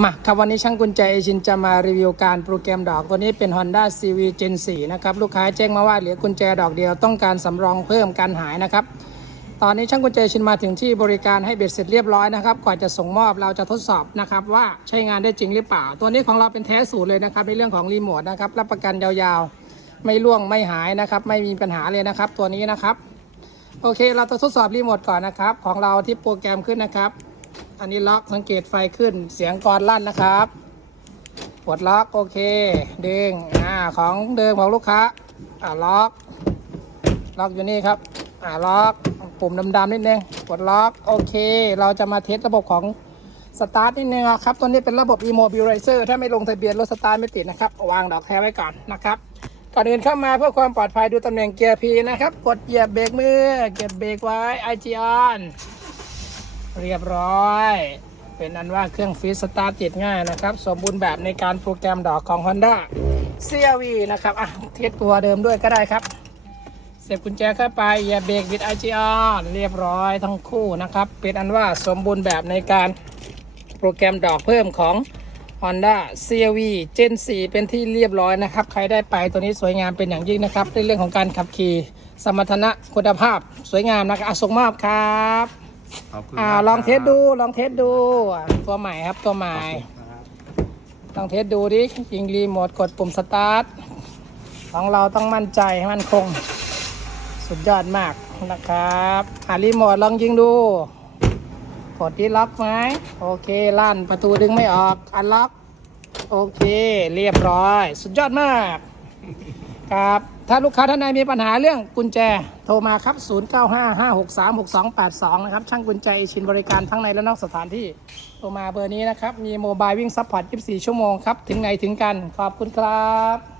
มาครับวันนี้ช่างกุญแจเอชินจะมารีวิวการโปรแกรมดอกตัวนี้เป็น Honda CV Gen 4 นะครับ ลูกค้าแจ้งมาว่าเหลือกุญแจดอกเดียวต้องการสำรองเพิ่มการหายนะครับ ตอนนี้ช่างกุญแจชินมาถึงที่บริการให้เบ็ดเสร็จเรียบร้อยนะครับ ก่อนจะส่งมอบเราจะทดสอบนะครับว่าใช้งานได้จริงหรือเปล่า ตัวนี้ของเราเป็นแท้สูตรเลยนะครับในเรื่องของรีโมทนะครับรับประกันยาวๆ ไม่ล่วงไม่หายนะครับไม่มีปัญหาเลยนะครับ ตัวนี้นะครับโอเค เราจะทดสอบรีโมทก่อนนะครับของเราที่โปรแกรมขึ้นนะครับ อันนี้ล็อกสังเกตไฟขึ้นเสียงกรลั่นนะครับปลดล็อกโอเคเดึงอ่าของเดิมของลูกค้าอ่าล็อก ล็อกอยู่นี่ครับอ่าล็อกปุ่มดำๆนิดนึงกดล็อกโอเค เราจะมาเทสระบบของสตาร์ทนิดนึงครับตัวนี้เป็นระบบ Immobilizer ถ้าไม่ลงทะเบียนรถสตาร์ทไม่ติดนะครับ วางดอกแท้ไว้ก่อนนะครับก่อนอื่นเข้ามาเพื่อความปลอดภัยดูตำแหน่งเกียร์ P นะครับ กดเหยียบเบรกมือเก็บเบรกไว้ IG on เรียบร้อย เป็นอันว่าเครื่องฟีสตาร์ทติดง่ายนะครับ สมบูรณ์แบบในการโปรแกรมดอกของ Honda CRV นะครับอะเทสตัวเดิมด้วยก็ได้ครับ เสียบกุญแจเข้าไปอย่าเบรกบิดไอจีออนเรียบร้อยทั้งคู่นะครับ เป็นอันว่าสมบูรณ์แบบในการโปรแกรมดอกเพิ่มของ Honda CRV Gen 4 เป็นที่เรียบร้อยนะครับ ใครได้ไปตัวนี้สวยงามเป็นอย่างยิ่งนะครับในเรื่องของการขับขี่สมรรถนะคุณภาพสวยงามนะครับอะส่งมอบครับ ขอบคุณอ่ามากลองเทสครับดูลองเทสดูอะตัวใหม่ครับตัวใหม่ครับลองเทสดูดิยิงรีโมทกดปุ่มสตาร์ทของเราต้องมั่นใจให้มันคง สุดยอดมากนะครับอ่ารีโมทลองยิงดูกดที่ล็อกไหมโอเคลั่นประตูดึงไม่ออกอันล็อก โอเค เรียบร้อย สุดยอดมาก ครับ ถ้าลูกค้าท่านใดมีปัญหาเรื่องกุญแจ โทรมาครับ 0955636282 นะครับ ช่างกุญแจชินบริการทั้งในและนอกสถานที่ โทรมาเบอร์นี้นะครับ มีโมบายวิ่งซัพพอร์ต 24 ชั่วโมงครับ ถึงไหนถึงกัน ขอบคุณครับ